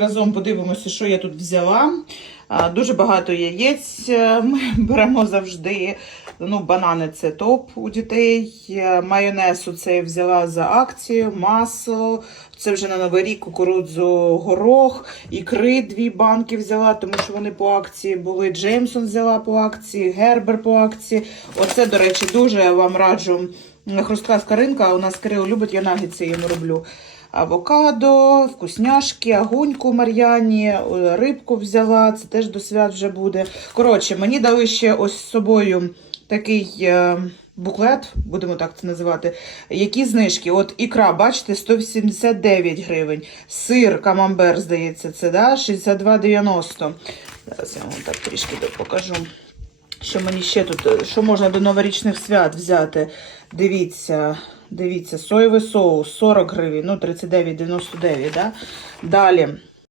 Разом подивимося, що я тут взяла. Дуже багато яєць е, ми беремо завжди. Ну, банани це топ у дітей. Е, Майонез це взяла за акцію, масло. Це вже на новий рік кукурудзу, горох, ікри дві банки взяла, тому що вони по акції були. Джеймсон взяла по акції, Гербер по акції. Оце, до речі, дуже вам раджу. Хрустка скаринка. У нас Кирил любить, я нагідці йому роблю авокадо, вкусняшки, агуньку Мар'яні, е, рибку взяла, це теж до свят вже буде. Коротше, мені дали ще ось з собою такий е, буклет, будемо так це називати. Які знижки? От ікра, бачите, 179 гривень. Сир камамбер, здається, це да? 62,90. Зараз я вам так трішки покажу. Що мені ще тут, е, що можна до новорічних свят взяти? Дивіться, дивіться, соєвий соус 40 гривень, ну 39,99, да? Далі